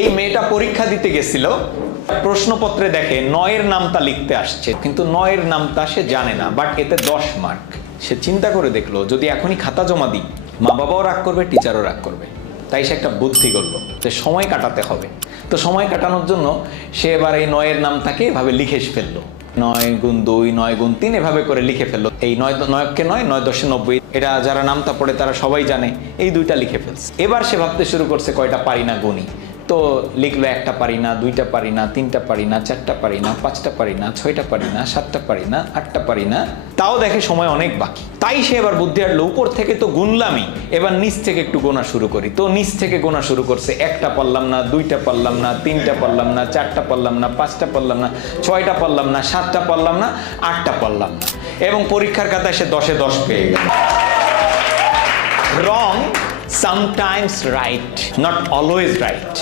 এই মেয়েটা পরীক্ষা দিতে গেছিল, প্রশ্নপত্রে দেখে 9-এর নামটা লিখতে আসছে, কিন্তু 9-এর নামটা সে জানে না, বাট এতে 10 মার্ক। সে চিন্তা করে দেখলো যদি এখনই খাতা জমা দিই, মা বাবাও রাগ করবে, টিচারও রাগ করবে। তাই সে একটা বুদ্ধি করলো যে সময় কাটাতে হবে। তো সময় কাটানোর জন্য সে এবার এই 9-এর নামটাকে এভাবে লিখে ফেললো, 9 গুণ 2, 9 গুণ 3 এভাবে করে লিখে ফেললো। এই 9-কে 9, 9-10 90, এটা যারা নামটা পড়ে তারা সবাই জানে। এই 2টা লিখে ফেলছে। এবার সে ভাবতে শুরু করছে কয়টা পারি না গুনি। তো লিখলো 1টা পারি না, 2টা পারি না, 3টা পারি না, 4টা পারি না, 5টা পারি না, 6টা পারি না, 7টা পারি না, 8টা পারি না। তাও দেখে সময় অনেক বাকি। তাই সে এবার বুদ্ধি হাঁটলো, উপর থেকে তো গুনলামই, এবার নিচ থেকে একটু গোনা শুরু করি। তো নিচ থেকে গোনা শুরু করছে, 1টা পারলাম না, 2টা পারলাম না, 3টা পারলাম না, 4টা পারলাম না, 5টা পারলাম না, 6টা পারলাম না, 7টা পারলাম না, 8টা পারলাম না। এবং পরীক্ষার খাতায় সে 10-এ 10 পেয়ে গেল। Wrong, sometimes right, not always right.